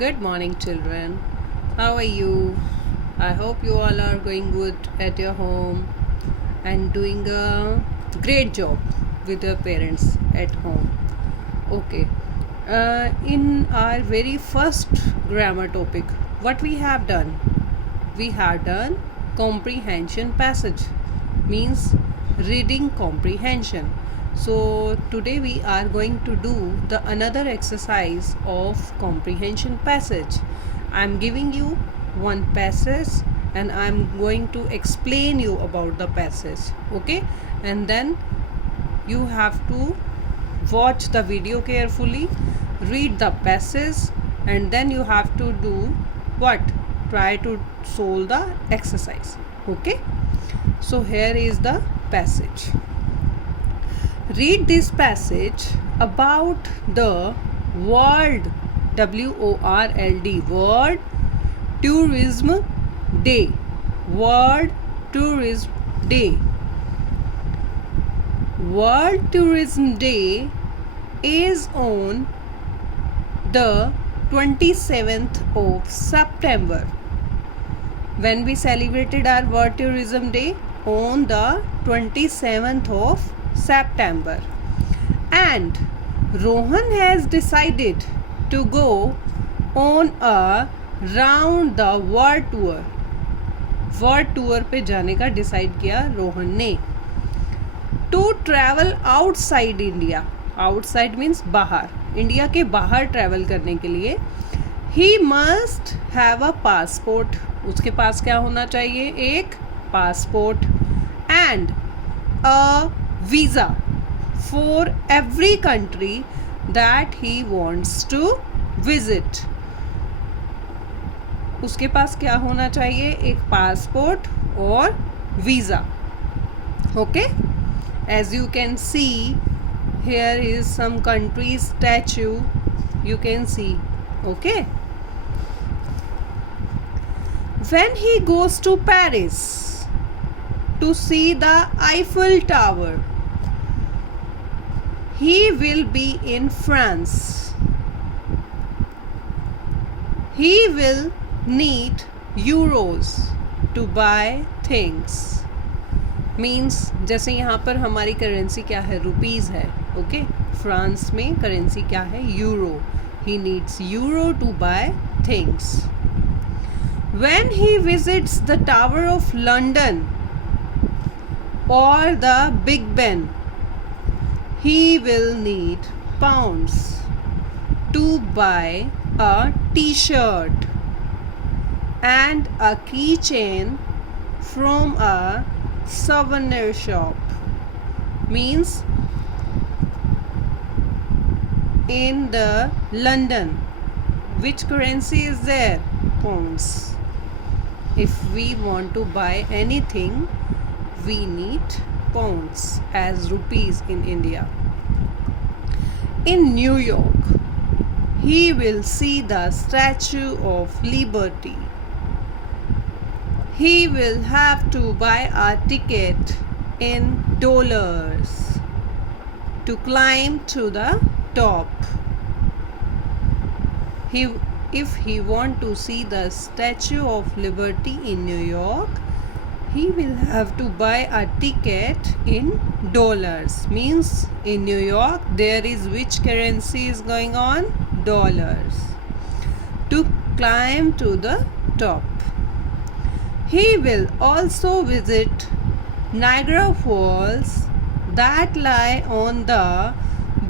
Good morning, children. How are you? I hope you all are going good at your home and doing a great job with your parents at home. Okay. In our very first grammar topic, what we have done? We have done comprehension passage, means reading comprehension. So today we are going to do the another exercise of comprehension passage. I'm giving you one passage and I'm going to explain you about the passage. Okay, and then you have to watch the video carefully, read the passage, and then you have to do what? Try to solve the exercise. Okay, so here is the passage. Read this passage about the World World Tourism Day. World Tourism Day. World Tourism Day is on the 27th of September. When we celebrated our World Tourism Day on the 27th of September. And Rohan has decided to go on a round the world tour. World tour पे जाने का decide किया रोहन ने. To travel outside India. Outside means बाहर, India के बाहर travel करने के लिए he must have a passport. उसके पास क्या होना चाहिए? एक passport. And a visa for every country that he wants to visit. उसके पास क्या होना चाहिए? एक पासपोर्ट और visa. Okay, as you can see here is some country's statue you can see. Okay, when he goes to Paris to see the Eiffel Tower, he will be in France. He will need euros to buy things. Means जैसे यहाँ पर हमारी currency क्या है? Rupees है. Okay, France में currency क्या है? Euro. He needs euro to buy things. When he visits the tower of London और the Big Ben, he will need pounds to buy a T shirt and a key chain from a souvenir shop. Means in the London, which currency is there? Pounds. If we want to buy anything, we need pounds as rupees in India. In New York, he will see the Statue of Liberty. He will have to buy a ticket in dollars to climb to the top. If he want to see the Statue of Liberty in New York, he will have to buy a ticket in dollars. Means in New York there is which currency is going on? Dollars. To climb to the top. He will also visit Niagara Falls that lie on the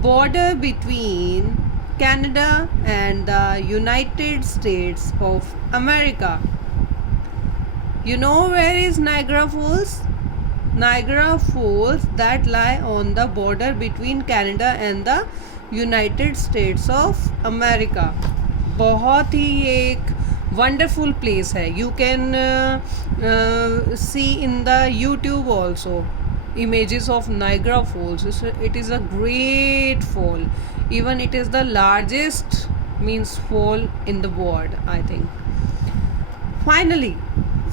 border between Canada and the United States of America. You know where is Niagara Falls? Niagara Falls that lie on the border between Canada and the United States of America. बहुत ही एक wonderful place hai. You can see in the YouTube also images of Niagara Falls. It is a great fall. Even it is the largest means fall in the world, I think. Finally,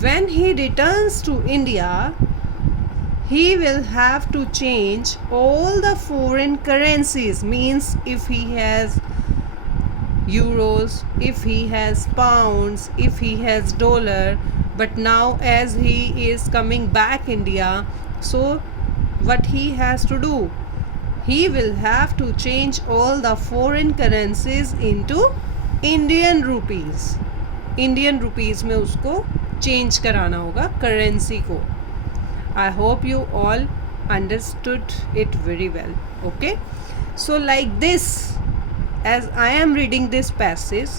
when he returns to India, he will have to change all the foreign currencies. Means if he has euros, if he has pounds, if he has dollar. But now as he is coming back India, so what he has to do, he will have to change all the foreign currencies into Indian rupees. Indian rupees में उसको change कराना होगा currency को. I hope you all understood it very well. Okay, so like this, as I am reading this passage,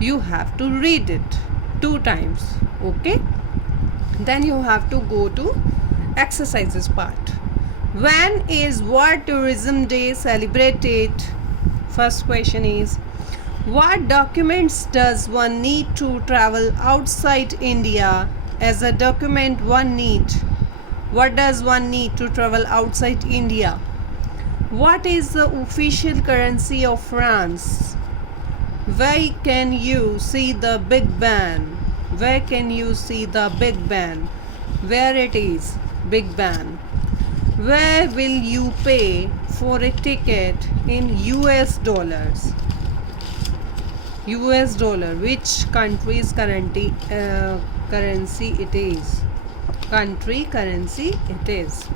you have to read it 2 times. Okay, then you have to go to exercises part. When is World Tourism Day celebrated? First question is, what documents does one need to travel outside India? As a document one need, what does one need to travel outside India? What is the official currency of France? Where can you see the Big Ben? Where can you see the Big Ben? Where it is, Big Ben? Where will you pay for a ticket in US dollars? US dollar, which country's currency it is? Country currency it is.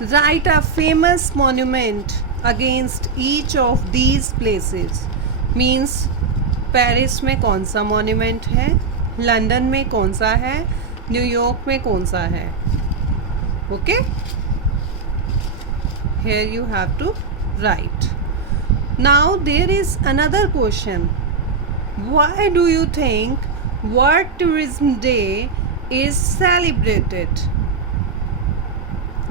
Write a famous monument against each of these places. Means Paris में कौन सा monument है, London में कौन सा है, New York में कौन सा है. Okay, here you have to write. Now there is another question. Why do you think World Tourism Day is celebrated?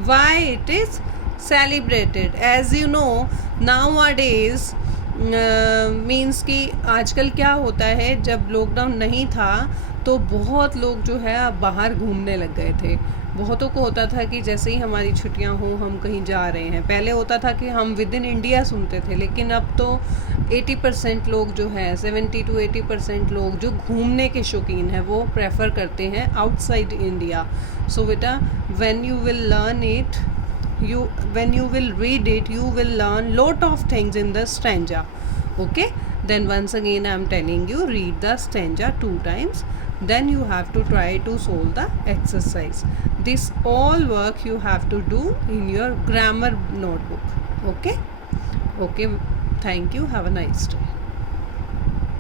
Why it is celebrated? As you know, nowadays means कि आजकल क्या होता है, जब लॉकडाउन नहीं था तो बहुत लोग जो है बाहर घूमने लग गए थे. बहुतों को होता था कि जैसे ही हमारी छुट्टियां हो हम कहीं जा रहे हैं. पहले होता था कि हम विद इन इंडिया सुनते थे, लेकिन अब तो 80% लोग जो है 70 to 80% लोग जो घूमने के शौकीन हैं वो प्रेफर करते हैं आउटसाइड इंडिया. सो बेटा, when you will learn it, when you will read it, you will learn lot of things in the stanza. Okay, then once again I am telling you, read the stanza 2 times, then you have to try to solve the exercise. This all work you have to do in your grammar notebook. Okay, thank you, have a nice day.